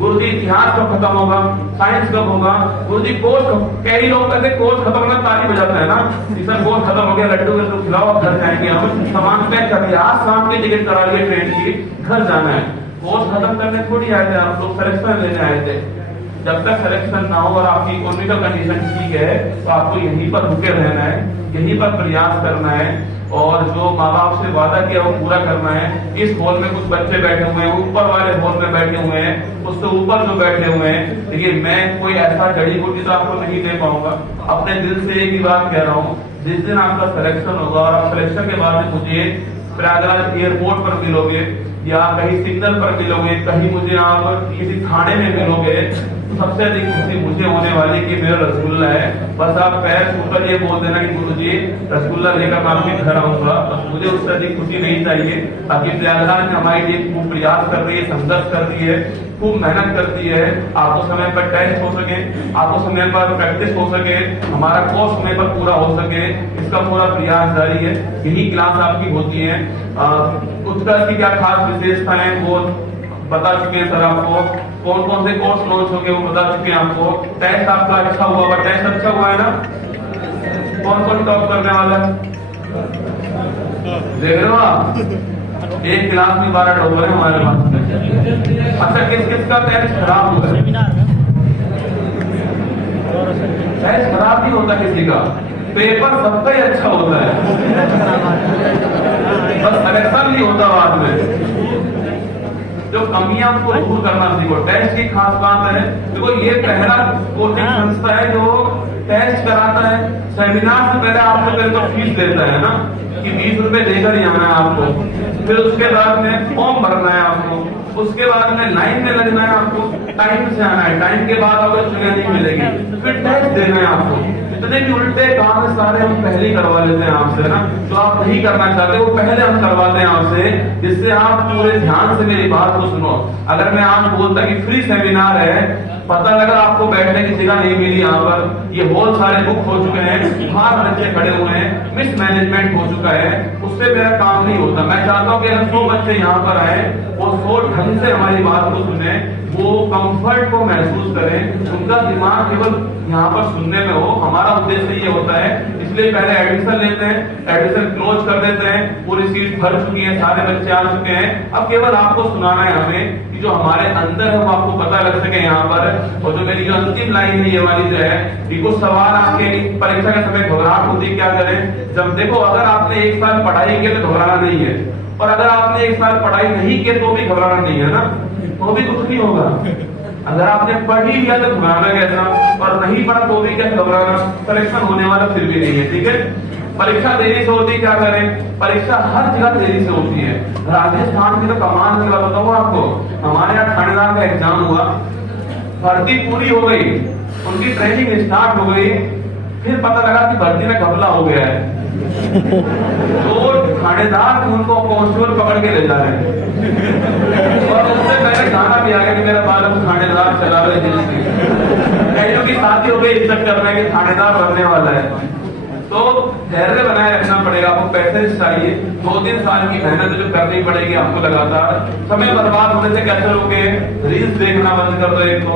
गुरुजी इतिहास कब खत्म होगा, साइंस कब होगा, गुरुजी कोर्स कब। कई लोग कहते कोर्स खत्म होना ताली बजाते हैं ना, सर कोर्स खत्म हो गया, लड्डू वड्डू खिलाओ, घर जाएंगे हम, सामान पैक कर दिया, आज शाम की टिकट करा लिए ट्रेन की, घर जाना है। कोर्स खत्म करने थोड़ी आए थे आप लोग, सिलेक्शन लेने आए थे। जब तक सिलेक्शन ना हो और आपकी इकोनॉमिकल कंडीशन ठीक है तो आपको यहीं पर रुके रहना है, यहीं पर प्रयास करना है, और जो माँ बाप से वादा किया वो पूरा करना है। इस हॉल में कुछ बच्चे बैठे हुए हैं, ऊपर वाले हॉल में बैठे हुए हैं, उससे ऊपर जो बैठे हुए हैं, देखिए मैं कोई ऐसा जड़ी बूटी तो आपको नहीं दे पाऊंगा। अपने दिल से एक ही बात कह रहा हूँ, जिस दिन आपका सिलेक्शन होगा और आप सिलेक्शन के बाद मुझे प्रयागराज एयरपोर्ट पर मिलोगे या कहीं सिग्नल पर मिलोगे, कहीं मुझे आप किसी थाने में मिलोगे, सबसे अधिक खुशी मुझे होने वाली कि मेरा रसगुल्ला है। बस आप पैर छूकर ये बोल देना कि गुरुजी रसगुल्ला लेकर मैं आपके घर आऊंगा, बस मुझे उससे अधिक खुशी नहीं चाहिए। बाकी प्रयागराज में हमारी टीम खूब प्रयास कर रही है, संघर्ष कर रही है, खूब मेहनत करती है, आपको समय पर टेस्ट हो सके, आपको समय पर प्रैक्टिस हो सके, हमारा कोर्स समय पर पूरा हो सके, इसका पूरा प्रयास जारी है। यही क्लास आपकी होती है। उत्कर्ष की क्या खास विशेषताएं वो बता चुके हैं सर आपको, कौन कौन से कोर्स लॉन्च होंगे वो बता चुके हैं आपको। टेस्ट आपका अच्छा हुआ, टेस्ट अच्छा हुआ है ना, कौन कौन टॉप करने वाला है देख रहे हो आप, एक क्लास में 12 टॉपर है हमारे पास। अच्छा किस किस का टेस्ट खराब हुआ है? टेस्ट खराब नहीं होता किसी का, पेपर सबका ही अच्छा होता है, बस सिलेक्शन नहीं होता बाद में। जो कमियां को दूर करना सीखो। टेस्ट की खास बात है, देखो ये पहला कोचिंग संस्था है जो टेस्ट कराता है। सेमिनार से पहले आपको पहले तो फीस देता है ना कि 20 रुपए देकर ही आना है आपको, फिर उसके बाद में फॉर्म भरना है आपको, उसके बाद में लाइन में लगना है आपको, टाइम से आना है, टाइम के बाद अगर जगह नहीं मिलेगी फिर टेस्ट देना है आपको। जितने भी उल्टे काम है सारे हम पहले ही करवा लेते हैं आपसे ना। जो आप नहीं करना चाहते वो पहले हम करवाते हैं आपसे, जिससे आप पूरे ध्यान से मेरी बात को सुनो। अगर मैं आज बोलता कि फ्री सेमिनार है, पता लगा आपको बैठने की जगह नहीं मिली, यहाँ पर ये बहुत सारे बुक हो चुके हैं, बाहर बच्चे खड़े हुए हैं, मिस मैनेजमेंट हो चुका है, उससे मेरा काम नहीं होता। मैं चाहता हूँ कि अगर 100 बच्चे यहाँ पर आए वो 100 ढंग से हमारी बात को सुने, वो कंफर्ट को महसूस करें, उनका दिमाग केवल यहाँ पर सुनने में हो। हमारा उद्देश्य ये होता है, इसलिए पहले एडमिशन लेते हैं, एडमिशन क्लोज कर देते हैं, पूरी सीट भर चुकी है, सारे बच्चे आ चुके हैं। अब केवल आपको सुनाना है हमें कि जो हमारे अंदर है वो आपको पता लग सके यहाँ पर। और जो मेरी जो अंतिम लाइन है ये वाली जो है कि कुछ सवाल आपके परीक्षा के समय घबराहट होती, क्या करें? जब देखो अगर आपने 1 साल पढ़ाई की तो घबराना नहीं है, और अगर आपने 1 साल पढ़ाई नहीं की तो भी घबराना नहीं है ना, तो भी कुछ नहीं होगा। अगर आपने पढ़ ही लिया तो घबराना कैसा, और नहीं पढ़ा तो भी क्या घबराना, सिलेक्शन होने वाला फिर भी नहीं है। ठीक है, परीक्षा देरी से होती, क्या करें? परीक्षा हर जगह देरी से होती है। राजस्थान की तो कमाल की बात बताऊं आपको, हमारे यहाँ थानेदार का एग्जाम हुआ, भर्ती पूरी हो गई, उनकी ट्रेनिंग स्टार्ट हो गई, फिर पता लगा कि भर्ती में घपला हो गया है। तो थानेदार उनको कांस्टेबल पकड़ के ले जा रहे हैं, और उससे पहले गाना भी आ गया कि मेरा बालक थानेदार चला रहे थे। कईयों की शादी हो गई इस चक्कर में कि थानेदार बनने वाला है। तो धैर्य बनाए रखना पड़ेगा, आपको पैसे चाहिए, 2-3 साल की मेहनत जो करनी पड़ेगी आपको लगातार। समय बर्बाद होने से कैसे रोके? रील्स देखना बंद कर दो। एक तो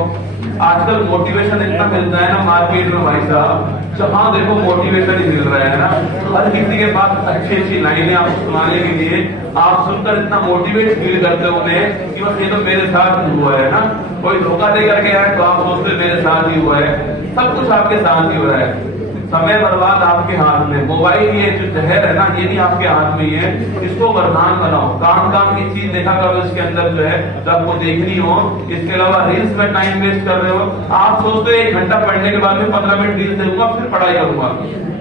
आजकल मोटिवेशन इतना मिलता है ना मार्केट में भाई साहब, जहां देखो मोटिवेशन ही मिल रहा है ना। हर किसी के पास अच्छी अच्छी लाइनें आपको सुनाने के लिए, आप सुनकर इतना मोटिवेट फील करते हो उन्हें कि बस ये तो मेरे साथ ही हुआ है ना। कोई धोखा दे करके आए तो आप सोचते मेरे साथ ही हुआ है, सब कुछ आपके साथ ही हो रहा है। समय बर्बाद आपके हाथ में। मोबाइल ये जो जहर है ना, ये भी आपके हाथ में ही है, इसको वरदान बनाओ। काम काम की चीज देखा करो इसके अंदर जो है, जो आपको देखनी हो। इसके अलावा रील्स में टाइम वेस्ट कर रहे हो, आप सोचते हो 1 घंटा पढ़ने के बाद में 15 मिनट रील्स देखूंगा फिर पढ़ाई करूंगा,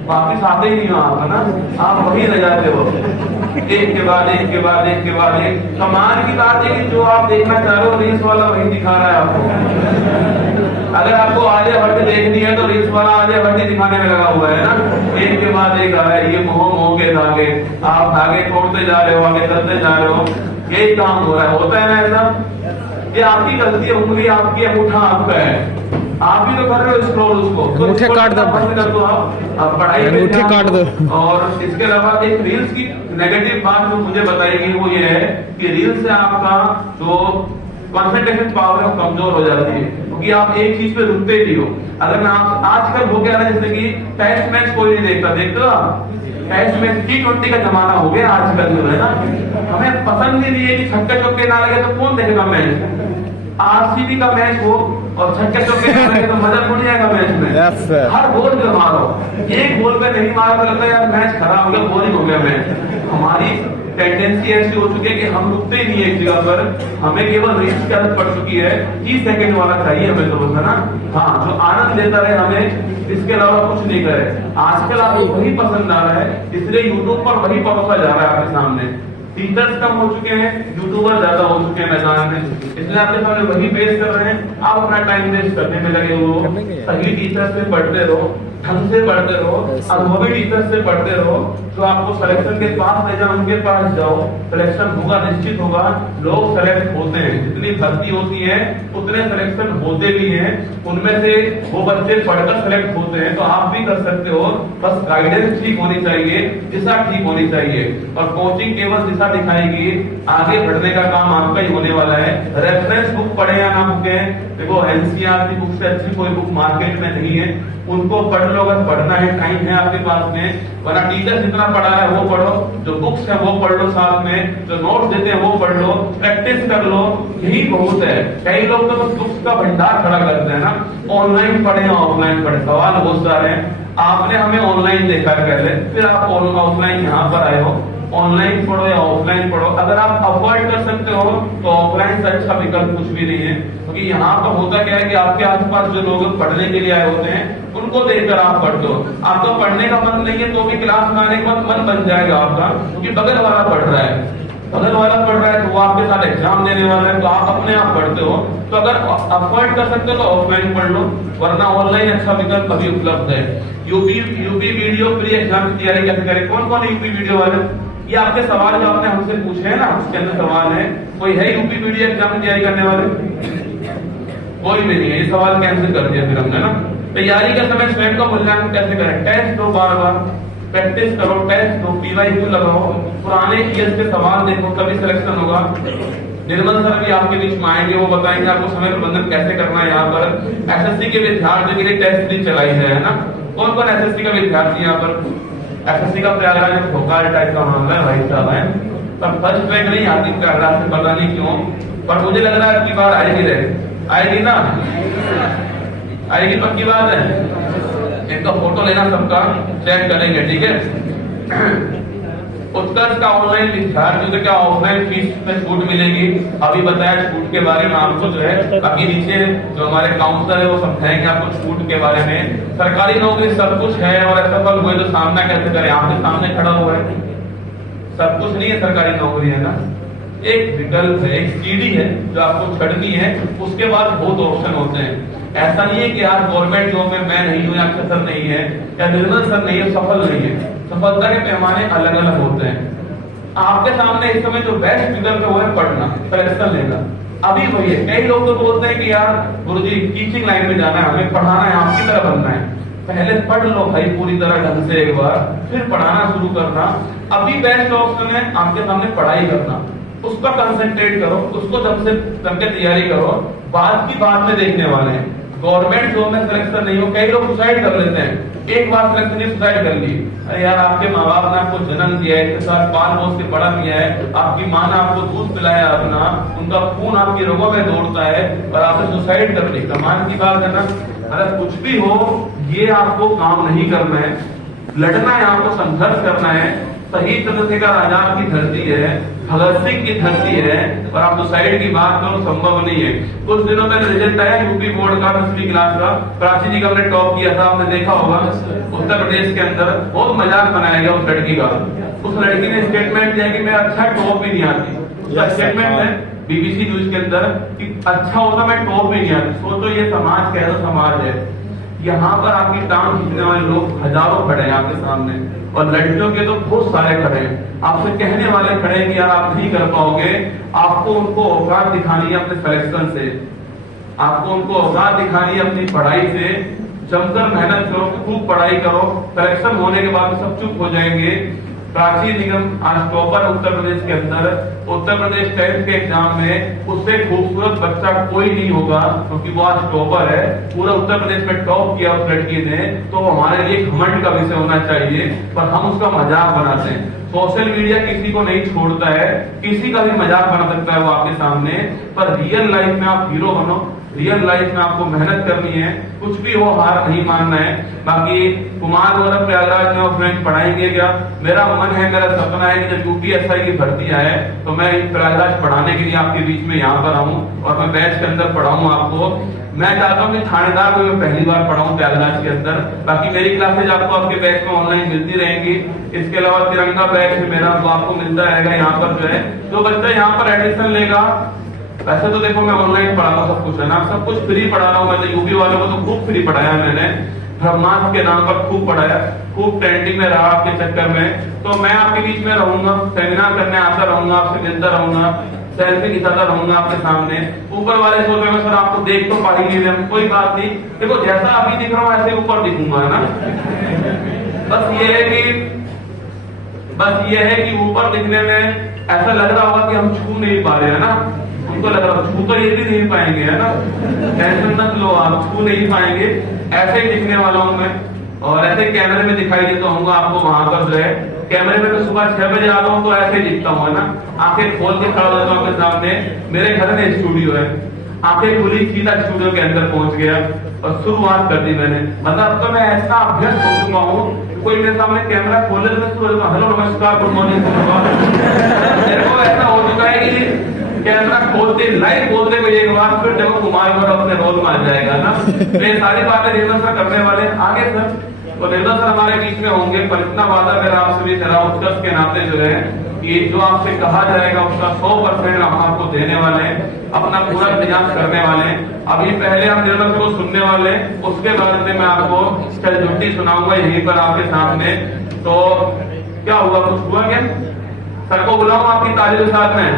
वापिस आते ही नहीं हो आप, है ना, आप वही रह जाते हो, एक के बाद एक के बाद एक के बाद एक। कमाल की बात है कि जो आप देखना चाह रहे हो रील्स वाला वही दिखा रहा है आपको। अगर आपको आलिया भट्ट देखनी है तो रील्स वाला आलिया भट्ट दिखाने में लगा हुआ है ना, एक के बाद एक आ रहा है। ये मोह के धागे, आप धागे तोड़ते जा रहे हो, आगे चलते जा रहे हो, यही काम हो रहा है। होता है ना ऐसा? ये आपकी गलती है, उंगली आपकी, अंगूठा आपका है, आप भी तो कर रहे हो स्क्रॉल उसको, तो अंगूठे काट दो, बंद कर दो आप पढ़ाई में अंगूठे काट दो। और इसके अलावा एक रील्स की नेगेटिव बात जो मुझे बताएगी वो ये है कि रील्स से आपका जो कंसंट्रेशन पावर है कमजोर हो जाती है, क्योंकि आप एक चीज पे रुकते ही हो। अगर आप आजकल हो गया ना, जैसे कि टेस्ट मैच कोई नहीं देखता, देखते हो आप? टेस्ट मैच T20 का जमाना हो गया आजकल जो है ना, हमें पसंद ही नहीं है कि छक्के चौके ना लगे तो कौन देखेगा मैच। RCB का मैच हो और छक्के चौके ना लगे तो मजा थोड़ी आएगा मैच में। हर बॉल पे मारो, एक बॉल पे नहीं मारा तो लगता है यार मैच खराब हो गया, बोरिंग हो गया मैच। हमारी टेंडेंसी ऐसी हो चुकी है कि हम रुकते ही नहीं एक जगह पर, हमें केवल रील्स की आदत पड़ चुकी है। 30 सेकंड वाला चाहिए हमें तो बस, है ना, हाँ, जो आनंद लेता रहे हमें, इसके अलावा कुछ नहीं करे। आजकल आपको वही पसंद आ रहा है, इसलिए यूट्यूब पर वही परोसा जा रहा है आपके सामने। टीचर्स कम हो चुके हैं, यूट्यूबर ज्यादा हो चुके हैं मैदान में, इसलिए आपके सामने वही पेश कर रहे हैं। आप अपना टाइम वेस्ट करने में लगे हो। सही टीचर से पढ़ते रहो, ढंग से पढ़ते रहो, अनुभवी टीचर से पढ़ते रहो, तो आपको सिलेक्शन के पास ले जाओ, उनके पास जाओ, सिलेक्शन होगा, निश्चित होगा। लोग सेलेक्ट होते हैं, जितनी भर्ती होती है उतने सिलेक्शन होते भी हैं, उनमें से वो बच्चे पढ़कर सेलेक्ट होते हैं। तो आप भी कर सकते हो, बस गाइडेंस ठीक होनी चाहिए, दिशा ठीक होनी चाहिए, और कोचिंग केवल दिशा दिखाएगी, आगे बढ़ने का काम आपका ही होने वाला है। रेफरेंस बुक पढ़े या ना बुक है, देखो एनसीईआरटी बुक से अच्छी कोई बुक मार्केट में नहीं है, उनको पढ़ लो अगर पढ़ना है, टाइम है आपके पास में, वरना टीचर जितना पढ़ा है वो पढ़ो, जो बुक्स है वो पढ़ लो, साथ में जो नोट्स देते हैं वो पढ़ लो, प्रैक्टिस कर लो, यही बहुत है। कई लोग तो बस बुक्स का भंडार खड़ा करते हैं ना, ऑनलाइन पढ़े या ऑफलाइन पढ़े, सवाल बहुत सारे हैं। आपने हमें ऑनलाइन देखा है पहले, फिर आप ऑफलाइन यहाँ पर आए हो, ऑनलाइन पढ़ो या ऑफलाइन पढ़ो। अगर आप अवॉइड कर सकते हो तो ऑफलाइन से अच्छा विकल्प कुछ भी नहीं है, क्योंकि यहाँ पर होता क्या है कि आपके आसपास जो लोग पढ़ने के लिए आए होते हैं उनको देखकर आप पढ़ते हो। आपका पढ़ने का मन नहीं है तो भी क्लास में आने के बाद मन बन जाएगा आपका, क्योंकि बगल वाला पढ़ रहा है। बगल वाला पढ़ रहा है तो वो आपके साथ एग्जाम देने वाला है, तो आप अपने आप पढ़ते हो, तो अगर अवॉइड कर सकते हो तो ऑफलाइन पढ़ लो, वरना ऑनलाइन अच्छा विकल्प अभी उपलब्ध है। यूपी वीडियो प्री एग्जाम की तैयारी कैसे करें? कौन कौन यूपी वीडियो वाले? ये आपके सवाल जो आपने हमसे पूछे हैं ना, उसके अंदर सवाल है, कोई है यूपी वीडियो एग्जाम की तैयारी करने वाले? कोई भी नहीं है, ये सवाल कैंसिल कर दिया फिर हमने ना। तैयारी के समय स्वयं का मूल्यांकन कैसे करें? टेस्ट दो, बार बार प्रैक्टिस करो, टेस्ट दो, पीवाईक्यू लगाओ, पुराने ईएस के सवाल देखो, तभी सिलेक्शन होगा। निर्मल सर भी आपके बीच में आएंगे, वो बताएंगे आपको समय प्रबंधन कैसे करना है। यहाँ पर एसएससी के विद्यार्थियों के लिए टेस्ट सीरीज चलाई है ना। कौन कौन एसएससी का विद्यार्थी यहाँ पर? एसएससी का प्रयागराज में भोकाल टाइप का मामला है, भाई साहब है, पर फर्स्ट रैंक नहीं आती प्रयागराज से, पता नहीं क्यों, पर मुझे लग रहा है कि बार आएगी आएगी ना, आएगी, पक्की बात है। इनका फोटो लेना सबका, चेक करेंगे, ठीक है। उत्कर्ष का ऑनलाइन विद्यार्थियों को क्या ऑफलाइन फीस में छूट मिलेगी? अभी बताया छूट के बारे में आपको जो है, अभी नीचे जो हमारे काउंसलर है वो समझाएंगे आपको छूट के बारे में। सरकारी नौकरी सब कुछ है और असफल हुए तो सामना कैसे करें? आपके सामने खड़ा हुआ है, सब कुछ नहीं है सरकारी नौकरी, है ना। एक विकल्प है, एक सीढ़ी है जो आपको चढ़नी है, उसके बाद बहुत ऑप्शन होते हैं। ऐसा नहीं है कि यार गवर्नमेंट जॉब में मैं नहीं हूँ या अक्षर सर नहीं है या निर्मल सर नहीं है, सफल नहीं है। सफलता के पैमाने अलग अलग होते हैं। आपके सामने इस समय जो बेस्ट विकल्प है वो है पढ़ना, सिलेक्शन लेना। अभी वही है, कई लोग तो बोलते हैं कि यार गुरुजी टीचिंग लाइन में जाना है, हमें पढ़ाना है, आपकी तरह बनना है। पहले पढ़ लो भाई पूरी तरह ढंग से एक बार, फिर पढ़ाना शुरू करना। अभी बेस्ट ऑप्शन है आपके सामने पढ़ाई करना, उस पर कंसंट्रेट करो, उसको जब से करके तैयारी करो, बाद की बात में देखने वाले हैं। गवर्नमेंट जॉब में सिलेक्शन नहीं हो, कई लोग सुसाइड कर लेते हैं, एक बार सिलेक्शन नहीं, सुसाइड कर ली। अरे यार आपके माँ बाप ने आपको जन्म दिया है, इसके साथ बाल पोस के बड़ा किया है, आपकी माँ ने आपको दूध पिलाया अपना, उनका खून आपकी रगों में दौड़ता है और आपने सुसाइड कर ली। कमाल की बात है ना। अगर कुछ भी हो, ये आपको काम नहीं करना है, लड़ना है, आपको संघर्ष करना है। शहीद चंद्रशेखर आजाद की धरती है, भगत सिंह की धरती है, और आप सुसाइड की बात करो, संभव नहीं है। कुछ दिनों में रिजल्ट आया यूपी बोर्ड का 10वीं क्लास का, प्राची जी का हमने टॉप किया था, आपने देखा होगा। उत्तर प्रदेश के अंदर बहुत मजाक बनाया गया उस लड़की का। उस लड़की ने स्टेटमेंट दिया कि मैं अच्छा टॉप भी नहीं आती। उसका स्टेटमेंट है बीबीसी न्यूज के अंदर कि अच्छा होता मैं टॉप भी नहीं आती। सोचो ये समाज कैसा समाज है। यहाँ पर आपकी टांग खींचने वाले लोग हजारों खड़े हैं आपके सामने, और लड़कियों के तो बहुत सारे खड़े हैं। आपसे कहने वाले खड़े हैं कि यार आप नहीं कर पाओगे, आपको उनको औकात दिखानी है अपने सिलेक्शन से, आपको उनको औकात दिखानी है अपनी पढ़ाई से। जमकर मेहनत करो, खूब पढ़ाई करो, सिलेक्शन होने के बाद सब चुप हो जाएंगे। प्राची निगम आज टॉपर उत्तर प्रदेश के अंदर, उत्तर प्रदेश 10th के एग्जाम में उससे खूबसूरत बच्चा कोई नहीं होगा, क्योंकि वो आज टॉपर है। पूरा उत्तर प्रदेश में टॉप किया उस लड़की ने, तो हमारे लिए घमंड का विषय होना चाहिए, पर हम उसका मजाक बनाते हैं। सोशल मीडिया किसी को नहीं छोड़ता है, किसी का भी मजाक बना सकता है वो आपके सामने, पर रियल लाइफ में आप हीरो बनो। रियल लाइफ में आपको मेहनत करनी है, कुछ भी हो हार नहीं मानना है। बाकी कुमार गौरव प्रयागराज में फ्रेंड्स पढ़ाएंगे क्या? मेरा मन है, मेरा सपना है कि जब यूपीएसआई की भर्ती आए तो मैं प्रयागराज पढ़ाने के लिए आपके बीच में यहाँ पर आऊँ और मैं बैच के अंदर पढ़ाऊँ आपको। मैं चाहता हूँ कि थानेदार को मैं पहली बार पढ़ाऊँ प्रयागराज के अंदर। बाकी मेरी क्लासेज आपको आपके बैच में ऑनलाइन मिलती रहेंगी। इसके अलावा तिरंगा बैच मेरा तो आपको मिलता रहेगा यहाँ पर जो है। जो बच्चा यहाँ पर एडमिशन लेगा, वैसे तो देखो मैं ऑनलाइन पढ़ा रहा हूँ, सब कुछ है ना, सब कुछ फ्री पढ़ा रहा हूँ। मैं तो यूपी वालों को तो खूब फ्री पढ़ाया मैंने, ब्रह्मास्त्र के नाम पर खूब पढ़ाया, खूब ट्रेंडिंग में रहा आपके चक्कर में। तो मैं आपके बीच में रहूंगा, सेमिनार करने आता रहूंगा, आपसे मिलता रहूंगा, सेल्फी खिंचाता रहूंगा आपके सामने। ऊपर वाले सोच रहे सर आपको देख तो पा ही नहीं, कोई बात नहीं, देखो जैसा अभी दिख रहा हूँ ऐसे ऊपर दिखूंगा, है ना। बस ये है कि ऊपर दिखने में ऐसा लग रहा होगा कि हम छू नहीं पा रहे हैं ना, उनको लग रहा है छू तो ये भी नहीं पाएंगे, है ना। टेंशन मत लो, आप छू नहीं पाएंगे, ऐसे ही दिखने वाला हूँ मैं। और ऐसे कैमरे में दिखाई देता हूँ आपको वहां पर जो है। कैमरे में तो सुबह 6 बजे आता हूँ तो ऐसे ही दिखता हूँ, है ना। आंखें खोल के खड़ा होता हूँ आपके सामने। मेरे घर में स्टूडियो है, आंखें खुली सीधा स्टूडियो के अंदर पहुंच गया और शुरुआत कर दी मैंने। मतलब अब तो मैं ऐसा अभ्यस्त हो चुका हूँ, कोई मेरे सामने कैमरा खोले तो मैं शुरू हेलो नमस्कार गुड मॉर्निंग। मेरे को ऐसा हो चुका है कि कैमरा खोलते लाइव बोलते हुए एक बार फिर देखो कुमार गौरव अपने रोल में आ जाएगा ना। तो ये सारी बातें निर्मल सर करने वाले। आगे सर तो निर्मल सर हमारे बीच में होंगे, पर इतना वादा मेरा आपसे भी चला उत्कर्ष के नाते जो है कि जो आपसे कहा जाएगा उसका 100% हम आपको देने वाले हैं, अपना पूरा प्रयास करने वाले हैं। अभी पहले हम निर्मल को सुनने वाले हैं, उसके बाद में मैं आपको चल झुट्टी सुनाऊंगा यहीं पर आपके सामने। तो क्या हुआ, कुछ हुआ क्या? सर को बुलाऊं आपकी ताली के साथ में?